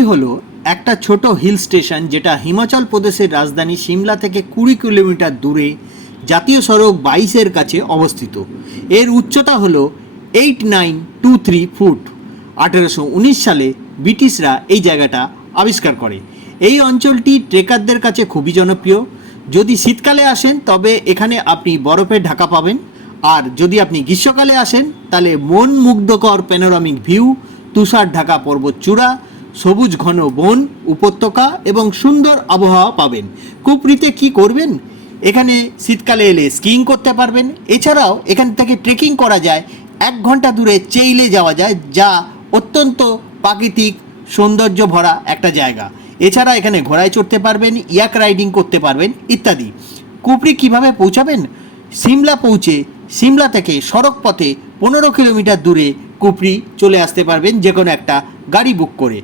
কুফরি হলো একটা ছোট হিল স্টেশন যেটা হিমাচল প্রদেশের রাজধানী সিমলা থেকে 20 কিলোমিটার দূরে জাতীয় সড়ক 22-এর কাছে অবস্থিত। এর উচ্চতা হলো 8923 ফুট। 1819 সালে ব্রিটিশরা এই জায়গাটা আবিষ্কার করে। এই অঞ্চলটি ট্রেকারদের কাছে খুবই জনপ্রিয়। যদি শীতকালে আসেন তবে এখানে আপনি বরফের ঢাকা পাবেন, আর যদি আপনি গ্রীষ্মকালে আসেন তাহলে মন মুগ্ধকর প্যানোরামিক ভিউ, তুষার ঢাকা পর্বত চূড়া, সবুজ ঘন বন, উপত্যকা এবং সুন্দর আবহাওয়া পাবেন। কুফরিতে কি করবেন? এখানে শীতকালে এলে স্কিইং করতে পারবেন। এছাড়াও এখান থেকে ট্রেকিং করা যায়, 1 ঘন্টা দূরে চেইলে যাওয়া যায়, যা অত্যন্ত প্রাকৃতিক সৌন্দর্য ভরা একটা জায়গা। এছাড়া এখানে ঘোড়ায় চড়তে পারবেন, ইয়াক রাইডিং করতে পারবেন ইত্যাদি। কুফরি কিভাবে পৌঁছাবেন? সিমলা পৌঁছে সিমলা থেকে সড়ক পথে 15 কিলোমিটার দূরে কুফরি চলে আসতে পারবেন যে কোনো একটা গাড়ি বুক করে।